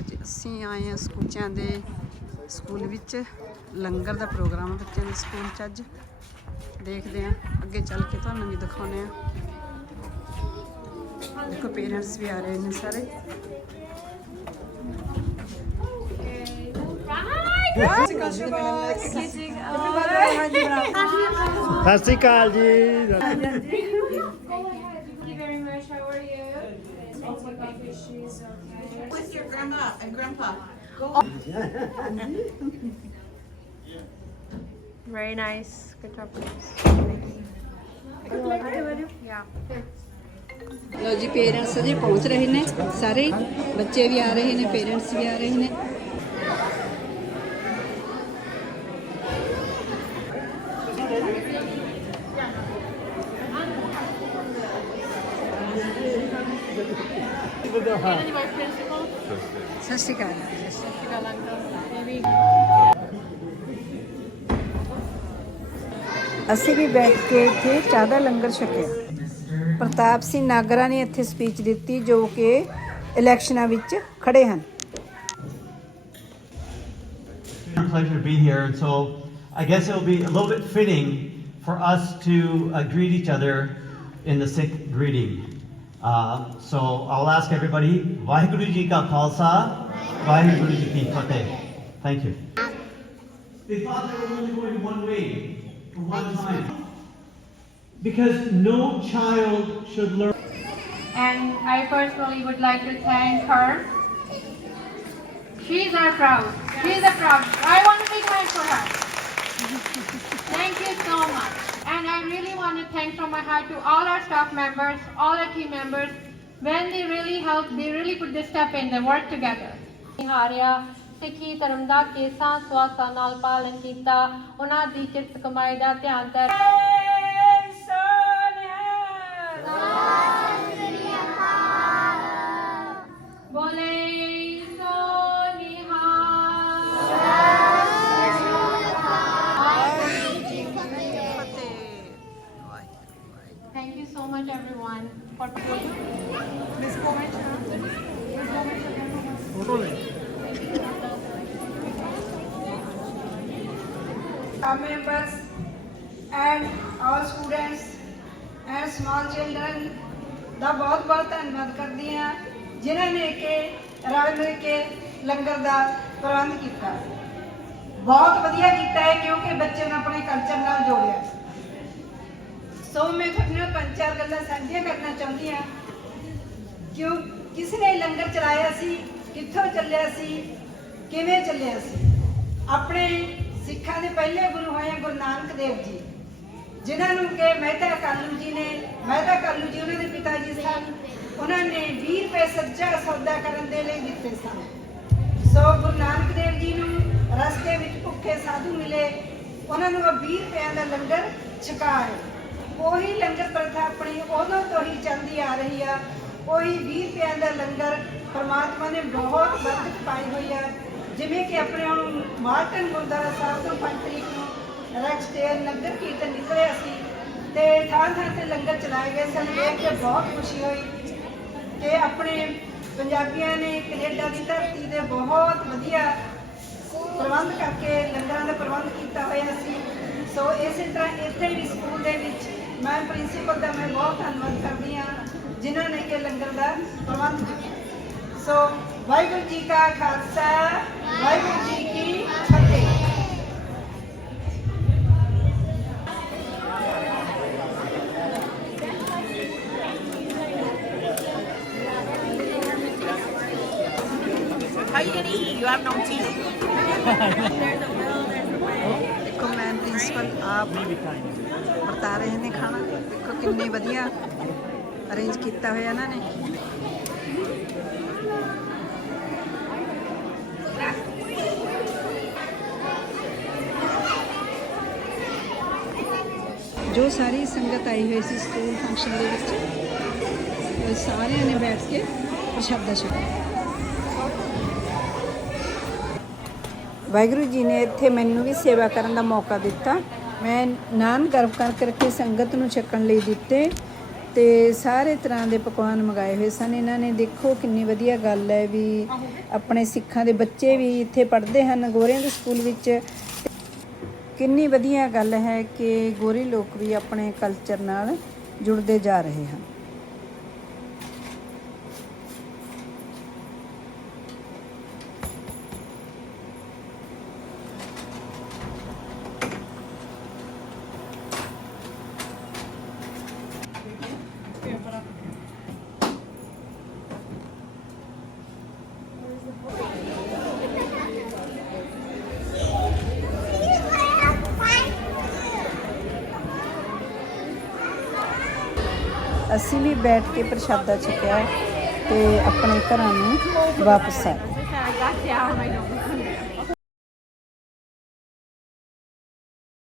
ਜੀ ਅਸੀਂ ਆਏ ਹਾਂ ਸਕੂਚਿਆਂ ਦੇ ਸਕੂਲ ਵਿੱਚ ਲੰਗਰ ਦਾ ਪ੍ਰੋਗਰਾਮ ਹੈ ਬੱਚਿਆਂ ਦੇ ਸਕੂਲ 'ਚ ਅੱਜ ਦੇਖਦੇ ਹਾਂ ਅੱਗੇ ਚੱਲ ਕੇ ਤੁਹਾਨੂੰ ਵੀ ਦਿਖਾਉਂਦੇ ਹਾਂ ਦੇਖੋ ਪੇਰੈਂਟਸ ਵੀ ਆ ਰਹੇ ਨੇ ਸਾਰੇ ਸਤਿ ਸ਼੍ਰੀ ਅਕਾਲ ਜੀ Thank you very much. How are you? I'll take off your shoes, okay? Grandma and grandpa. Very nice. Good job, guys. Yeah. ਲੋ ਜੀ ਪੇਰੈਂਟਸ ਅਜੇ ਪਹੁੰਚ ਰਹੇ ਨੇ ਸਾਰੇ। ਬੱਚੇ ਵੀ ਆ ਰਹੇ ਨੇ ਪੇਰੈਂਟਸ ਵੀ ਆ ਰਹੇ ਨੇ ਸਤਿ ਸ਼੍ਰੀ ਅਕਾਲ ਅਸੀਂ ਵੀ ਬੈਠ ਕੇ ਇੱਥੇ ਚਾਹ ਦਾ ਲੰਗਰ ਛਕਿਆ ਪ੍ਰਤਾਪ ਸਿੰਘ ਨਾਗਰਾ ਨੇ ਇੱਥੇ ਸਪੀਚ ਦਿੱਤੀ ਜੋ ਕਿ ਇਲੈਕਸ਼ਨਾਂ ਵਿੱਚ ਖੜੇ ਹਨ It's a pleasure to be here, and so I guess it will be a little bit fitting for us to uh, greet each other in the Sikh greeting. Uh, so I'll ask everybody, Vaheguru Ji Ka Khalsa, Vaheguru Ji Ki Fateh. Thank you. They thought they were only going one way for one time. Because no child should learn. And I personally would like to thank her. She's our proud. She's a proud. I want a big hand for her. Thank you so much. And I really want to thank from my heart to all our staff members, all our team members. When they really help, they really put this step in, they work together. ਨਿਹਾਰਿਆ ਸਿੱਖੀ ਧਰਮ ਦਾ ਕੇਸਾਂ ਸਵਾਸਾਂ ਨਾਲ ਪਾਲਨ ਕੀਤਾ ਉਹਨਾਂ ਦੀ ਕਿਰਤ ਕਮਾਈ ਦਾ ਧਿਆਨ ਧਰ much everyone for staff members and all students and small children ਦਾ ਬਹੁਤ ਬਹੁਤ ਧੰਨਵਾਦ ਕਰਦੀ ਹਾਂ ਜਿਨ੍ਹਾਂ ਨੇ ਕਿ ਰਲ ਮਿਲ ਕੇ ਲੰਗਰ ਦਾ ਪ੍ਰਬੰਧ ਕੀਤਾ। ਬਹੁਤ ਵਧੀਆ ਕੀਤਾ ਹੈ ਕਿਉਂਕਿ ਬੱਚੇ ਨੂੰ ਆਪਣੇ ਕਲਚਰ ਨਾਲ ਜੋੜਿਆ। ਸੋ ਮੈਂ ਤੁਹਾਡੇ ਨਾਲ ਪੰਜ ਚਾਰ ਗੱਲਾਂ ਸਾਂਝੀਆਂ ਕਰਨਾ ਚਾਹੁੰਦੀ ਹਾਂ। ਕਿਉਂ? ਕਿਸ ਨੇ ਲੰਗਰ ਚਲਾਇਆ ਸੀ? ਕਿੱਥੋਂ ਚੱਲਿਆ ਸੀ? ਕਿਵੇਂ ਚੱਲਿਆ ਸੀ? ਆਪਣੇ ਸਿੱਖਾਂ ਦੇ ਪਹਿਲੇ ਗੁਰੂ ਹੋਏ ਗੁਰੂ ਨਾਨਕ ਦੇਵ ਜੀ, ਜਿਨ੍ਹਾਂ ਨੂੰ ਕਿ ਮਹਿਤਾ ਕਾਲੂ ਜੀ ਨੇ, ਮਹਿਤਾ ਕਾਲੂ ਜੀ ਉਹਨਾਂ ਦੇ ਪਿਤਾ ਜੀ ਸਨ। ਉਹਨਾਂ ਨੇ 20 ਰੁਪਏ ਸੱਚਾ ਸੌਦਾ ਕਰਨ ਦੇ ਲਈ ਦਿੱਤੇ ਸਨ। ਸੋ ਗੁਰੂ ਨਾਨਕ ਦੇਵ ਜੀ ਨੂੰ ਰਸਤੇ ਵਿੱਚ ਭੁੱਖੇ ਸਾਧੂ ਮਿਲੇ। ਉਹਨਾਂ ਨੂੰ ਉਹ 20 ਰੁਪਿਆਂ ਦਾ ਲੰਗਰ ਛਕਾਇਆ ਉਹੀ ਲੰਗਰ ਪ੍ਰਥਾ ਆਪਣੀ ਉਦੋਂ ਤੋਂ ਹੀ ਚੱਲਦੀ ਆ ਰਹੀ ਆ। ਉਹੀ 20 ਰੁਪਿਆਂ ਦਾ ਲੰਗਰ ਪਰਮਾਤਮਾ ਨੇ ਬਹੁਤ ਬਰਕਤ ਪਾਈ ਹੋਈ ਆ। ਜਿਵੇਂ ਕਿ ਆਪਣੇ ਹੁਣ ਮਾਰਟਨ ਗੁਰਦੁਆਰਾ ਸਾਹਿਬ ਤੋਂ 5 ਤਰੀਕ ਨੂੰ ਰੈਕਸਟੇ ਨਗਰ ਕੀਰਤਨ ਨਿਕਲਿਆ ਸੀ ਤੇ ਥਾਂ ਥਾਂ ਤੇ ਲੰਗਰ ਚਲਾਏ ਗਏ ਸਨ ਵੇਖ ਕੇ ਬਹੁਤ ਖੁਸ਼ੀ ਹੋਈ। ਕਿ ਆਪਣੇ ਪੰਜਾਬੀਆਂ ਨੇ ਕੈਨੇਡਾ ਦੀ ਧਰਤੀ ਦੇ ਬਹੁਤ ਵਧੀਆ ਪ੍ਰਬੰਧ ਕਰਕੇ ਲੰਗਰਾਂ ਦਾ ਪ੍ਰਬੰਧ ਕੀਤਾ ਹੋਇਆ ਸੀ। ਸੋ ਇਸੇ ਤਰ੍ਹਾਂ ਇੱਥੇ ਵੀ ਸਕੂਲ ਦੇ ਵਿੱਚ ਮੈਂ ਪ੍ਰਿੰਸੀਪਲ ਦਾ ਮੈਂ ਬਹੁਤ ਧੰਨਵਾਦ ਕਰਦੀ ਹਾਂ ਜਿਨ੍ਹਾਂ ਨੇ ਕਿ ਲੰਗਰ ਦਾ ਪ੍ਰਬੰਧ ਕੀਤਾ ਸੋ ਵਾਹਿਗੁਰੂ ਜੀ ਕਾ ਖਾਲਸਾ ਵਾਹਿਗੁਰੂ ਜੀ ਕੀ ਫਤਿਹ How you gonna eat? You have no teeth. ਦੇਖੋ ਆਪ ਵਰਤਾ ਰਹੇ ਨੇ ਖਾਣਾ। ਦੇਖੋ ਕਿੰਨੇ ਵਧੀਆ ਅਰੇਂਜ ਕੀਤਾ ਹੋਇਆ ਇਹਨਾਂ ਨੇ। ਜੋ ਸਾਰੀ ਸੰਗਤ ਆਈ ਹੋਈ ਸੀ ਸਕੂਲ ਫੰਕਸ਼ਨ ਦੇ ਵਿੱਚ ਸਾਰਿਆਂ ਨੇ ਬੈਠ ਕੇ ਪ੍ਰਸ਼ਾਦਾ ਛਕਿਆ। ਵਾਹਿਗੁਰੂ ਜੀ ਨੇ ਇੱਥੇ ਮੈਨੂੰ ਵੀ ਸੇਵਾ ਕਰਨ ਦਾ ਮੌਕਾ ਦਿੱਤਾ। ਮੈਂ ਨਾਨ ਗਰਵ ਕਰਕੇ ਸੰਗਤ ਨੂੰ ਛਕਣ ਲਈ ਦਿੱਤੇ ਤੇ ਸਾਰੇ ਤਰ੍ਹਾਂ ਦੇ ਪਕਵਾਨ ਮੰਗਾਏ ਹੋਏ ਸਨ। ਇਹਨਾਂ ਨੇ ਦੇਖੋ ਕਿੰਨੀ ਵਧੀਆ ਗੱਲ ਹੈ ਵੀ ਆਪਣੇ ਸਿੱਖਾਂ ਦੇ ਬੱਚੇ ਵੀ ਇੱਥੇ ਪੜ੍ਹਦੇ ਹਨ ਗੋਰਿਆਂ ਦੇ ਸਕੂਲ ਵਿੱਚ। ਕਿੰਨੀ ਵਧੀਆ ਗੱਲ ਹੈ ਕਿ ਗੋਰੇ ਲੋਕ ਵੀ ਆਪਣੇ ਕਲਚਰ ਨਾਲ ਜੁੜਦੇ ਜਾ ਰਹੇ ਹਨ। ਅਸੀਂ ਵੀ ਬੈਠ ਕੇ ਪ੍ਰਸ਼ਾਦਾ ਛਕਿਆ ਤੇ ਆਪਣੇ ਘਰਾਂ ਨੂੰ ਵਾਪਸ ਆ ਗਏ